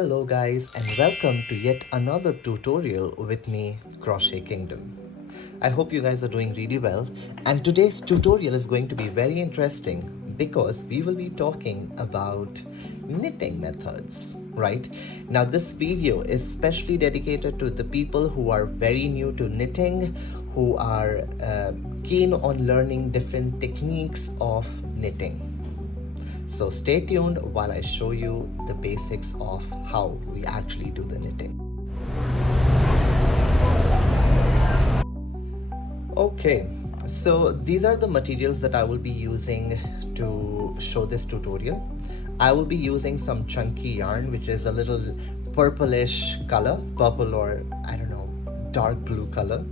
Hello guys and welcome to yet another tutorial with me, Crochet Kingdom. I hope you guys are doing really well, and today's tutorial is going to be very interesting because we will be talking about knitting methods, right? Now this video is specially dedicated to the people who are very new to knitting, who are keen on learning different techniques of knitting. So stay tuned while I show you the basics of how we actually do the knitting. Okay, so these are the materials that I will be using to show this tutorial. I will be using some chunky yarn, which is a little purplish color, purple or I don't know, dark blue color.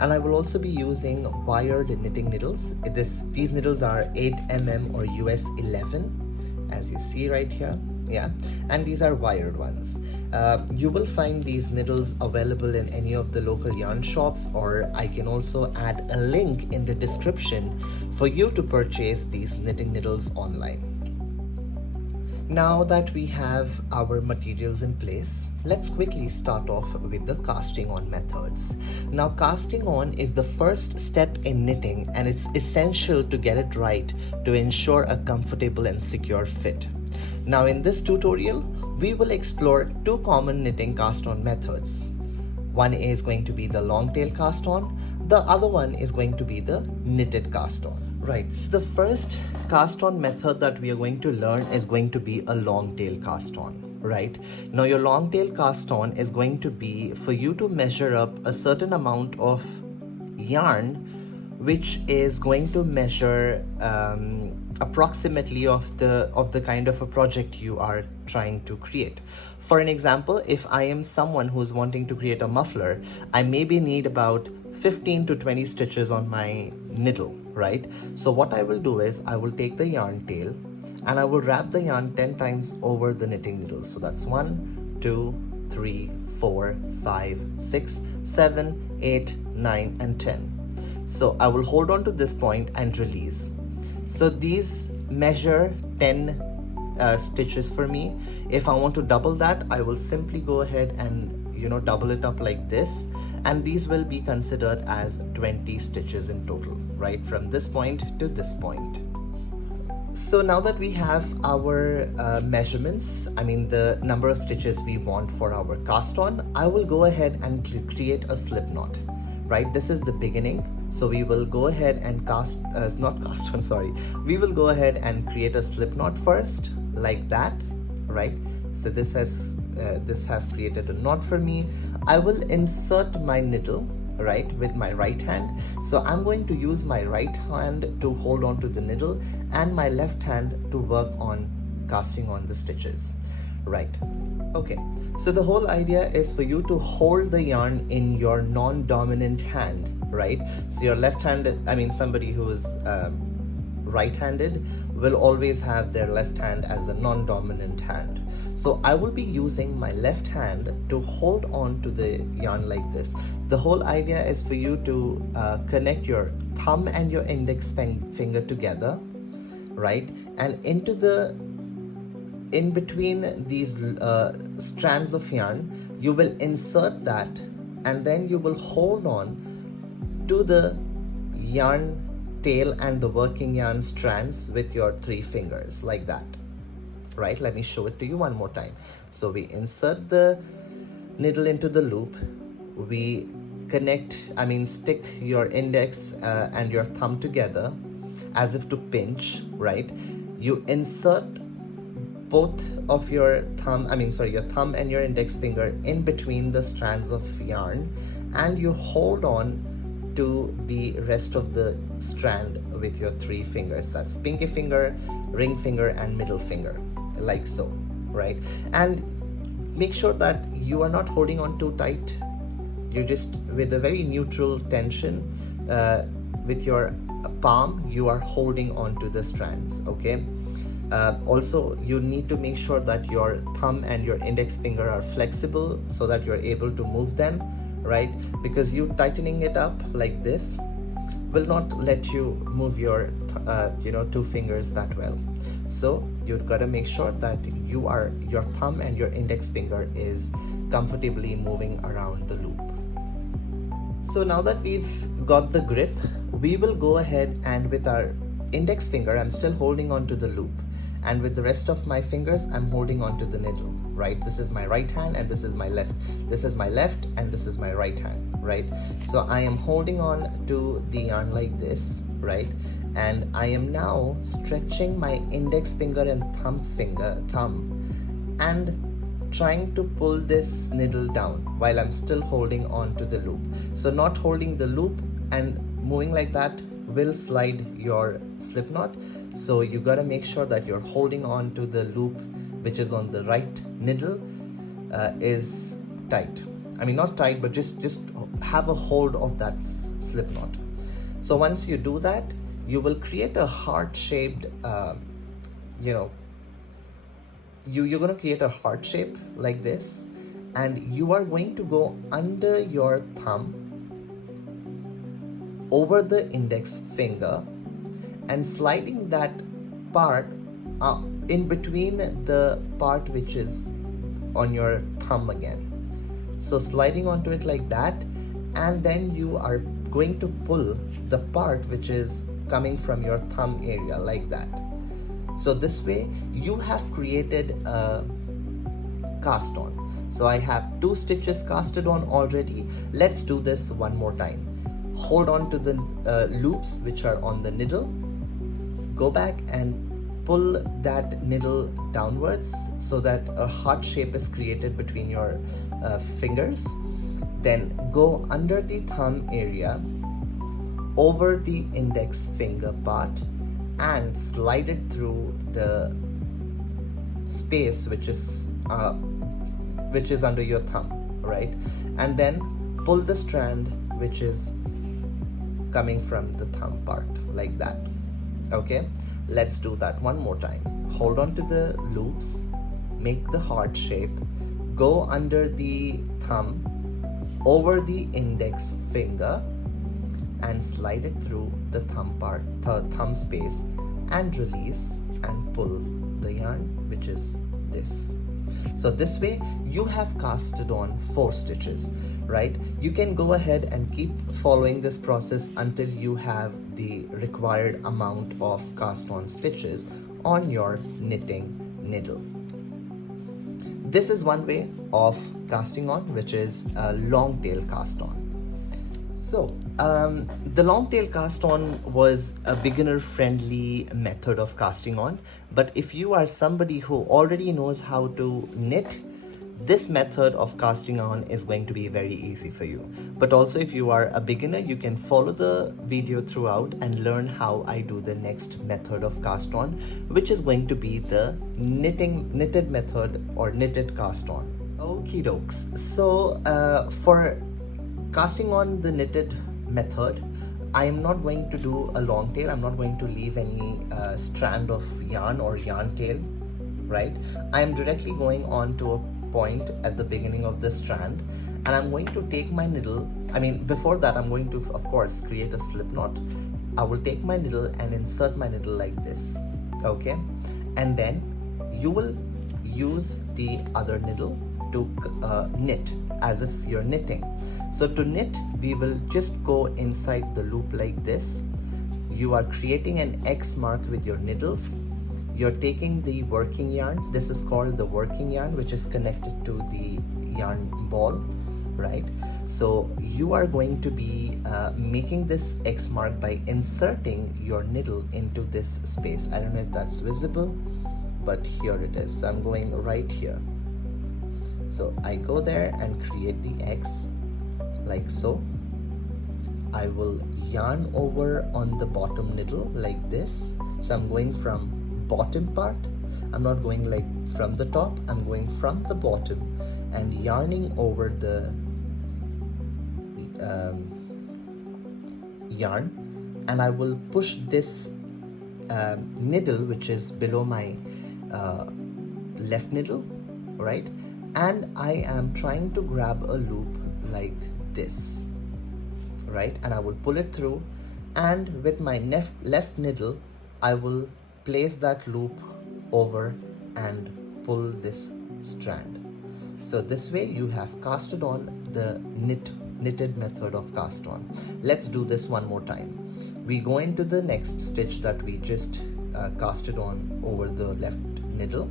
And I will also be using wired knitting needles. These needles are 8mm or US 11. As you see right here, yeah, and these are wired ones. You will find these needles available in any of the local yarn shops, or I can also add a link in the description for you to purchase these knitting needles online. Now that we have our materials in place, let's quickly start off with the casting on methods. Now casting on is the first step in knitting, and it's essential to get it right to ensure a comfortable and secure fit. Now in this tutorial, we will explore two common knitting cast on methods. One is going to be the long tail cast on, the other one is going to be the knitted cast on. Right, so the first cast on method that we are going to learn is going to be a long tail cast on, right? Now your long tail cast on is going to be for you to measure up a certain amount of yarn, which is going to measure approximately of the kind of a project you are trying to create. For an example, if I am someone who's wanting to create a muffler, I maybe need about 15 to 20 stitches on my needle, right? So what I will do is I will take the yarn tail and I will wrap the yarn 10 times over the knitting needle. So that's 1, 2, 3, 4, 5, 6, 7, 8, 9 and 10. So I will hold on to this point and release. So these measure 10 stitches for me. If I want to double that, I will simply go ahead and double it up like this, and these will be considered as 20 stitches in total, right, from this point to this point. So now that we have our measurements, I mean the number of stitches we want for our cast on, I will go ahead and create a slip knot, right? This is the beginning, so we will go ahead and we will go ahead and create a slip knot first, like that, right? So this have created a knot for me. I will insert my needle, right, with my right hand. So I'm going to use my right hand to hold on to the needle and my left hand to work on casting on the stitches, right? Okay, so the whole idea is for you to hold the yarn in your non-dominant hand, right? So your left hand, I mean somebody who is right-handed will always have their left hand as a non-dominant hand. So I will be using my left hand to hold on to the yarn like this. The whole idea is for you to connect your thumb and your index finger together, right? And in between these strands of yarn, you will insert that, and then you will hold on to the yarn tail and the working yarn strands with your 3 fingers like that, right? Let me show it to you one more time. So we insert the needle into the loop, we stick your index and your thumb together as if to pinch, right? You insert both of your thumb and your index finger in between the strands of yarn, and you hold on to the rest of the strand with your 3 fingers. That's pinky finger, ring finger and middle finger, like so, right? And make sure that you are not holding on too tight. You're just with a very neutral tension with your palm, you are holding on to the strands, okay? Also, you need to make sure that your thumb and your index finger are flexible so that you're able to move them, right? Because you tightening it up like this will not let you move your 2 fingers that well. So you've got to make sure that your thumb and your index finger is comfortably moving around the loop. So now that we've got the grip, we will go ahead and with our index finger, I'm still holding on to the loop, and with the rest of my fingers, I'm holding on to the needle, right? This is my right hand and this is my left. This is my left and this is my right hand, right? So I am holding on to the yarn like this, right? And I am now stretching my index finger and thumb and trying to pull this needle down while I'm still holding on to the loop. So not holding the loop and moving like that will slide your slip knot. So you got to make sure that you're holding on to the loop which is on the right needle is tight. I mean, not tight, but just have a hold of that slip knot. So once you do that, you will create a heart-shaped, you're going to create a heart shape like this, and you are going to go under your thumb, over the index finger, and sliding that part up in between the part which is on your thumb again. So sliding onto it like that, and then you are going to pull the part which is coming from your thumb area like that. So this way you have created a cast on. So I have 2 stitches casted on already. Let's do this one more time. Hold on to the loops which are on the needle. Go back and pull that needle downwards so that a heart shape is created between your fingers. Then go under the thumb area, over the index finger part, and slide it through the space which is under your thumb, right? And then pull the strand which is coming from the thumb part like that. Okay, let's do that one more time. Hold on to the loops, make the heart shape, go under the thumb, over the index finger, and slide it through the thumb space, and release and pull the yarn, which is this. So this way you have casted on 4 stitches, right? You can go ahead and keep following this process until you have the required amount of cast on stitches on your knitting needle. This is one way of casting on, which is a long tail cast on. So the long tail cast on was a beginner friendly method of casting on, but if you are somebody who already knows how to knit, this method of casting on is going to be very easy for you. But also if you are a beginner, you can follow the video throughout and learn how I do the next method of cast on, which is going to be the knitted method or knitted cast on. Okie dokes. So for casting on the knitted method, I am not going to do a long tail. I'm not going to leave any strand of yarn or yarn tail, right? I am directly going on to a point at the beginning of the strand, and I'm going to take my needle. Before that, I'm going to, of course, create a slip knot. I will take my needle and insert my needle like this, okay? And then you will use the other needle to knit as if you're knitting. So to knit, we will just go inside the loop like this. You are creating an X mark with your needles. You're taking the working yarn. This is called the working yarn, which is connected to the yarn ball, right? So you are going to be making this X mark by inserting your needle into this space. I don't know if that's visible, but here it is. So I'm going right here. So I go there and create the X like so. I will yarn over on the bottom needle like this. So I'm going from bottom part. I'm not going like from the top, I'm going from the bottom and yarning over the yarn, and I will push this needle which is below my left needle, right? And I am trying to grab a loop like this, right? And I will pull it through, and with my left needle I will place that loop over and pull this strand. So this way you have casted on the knitted method of cast on. Let's do this one more time. We go into the next stitch that we just casted on over the left needle.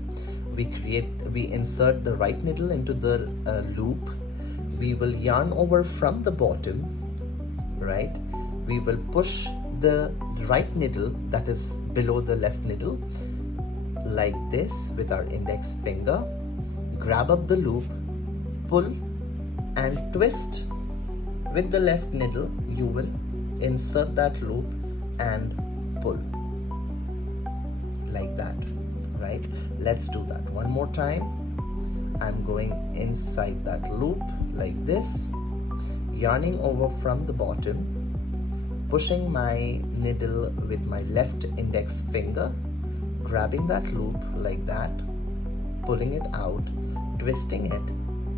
We insert the right needle into the loop. We will yarn over from the bottom, right? We will push the right needle that is below the left needle like this with our index finger, grab up the loop, pull and twist with the left needle. You will insert that loop and pull like that, right? Let's do that one more time. I'm going inside that loop like this, yarning over from the bottom, pushing my needle with my left index finger, grabbing that loop like that, pulling it out, twisting it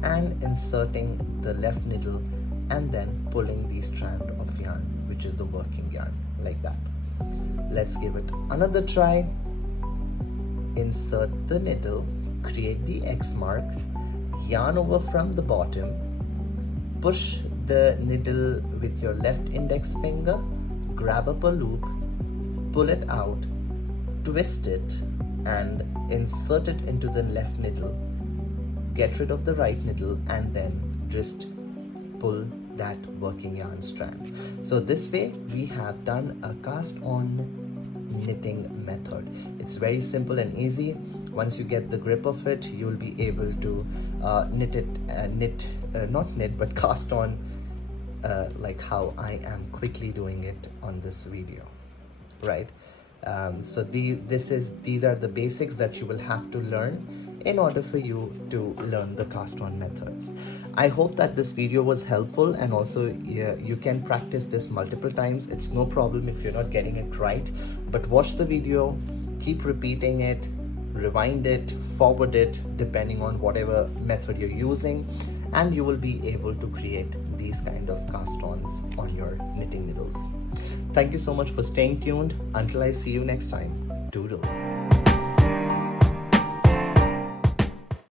and inserting the left needle, and then pulling the strand of yarn, which is the working yarn, like that. Let's give it another try. Insert the needle, create the X mark, yarn over from the bottom, push the needle with your left index finger, grab up a loop, pull it out, twist it and insert it into the left needle, get rid of the right needle and then just pull that working yarn strand. So this way we have done a cast on knitting method. It's very simple and easy. Once you get the grip of it, you'll be able to cast on like how I am quickly doing it on this video, right? So these are the basics that you will have to learn in order for you to learn the cast on methods. I hope that this video was helpful, and also you can practice this multiple times. It's no problem if you're not getting it right, but watch the video, keep repeating it, rewind it, forward it, depending on whatever method you're using, and you will be able to create these kind of cast-ons on your knitting needles. Thank you so much for staying tuned. Until I see you next time, doodles.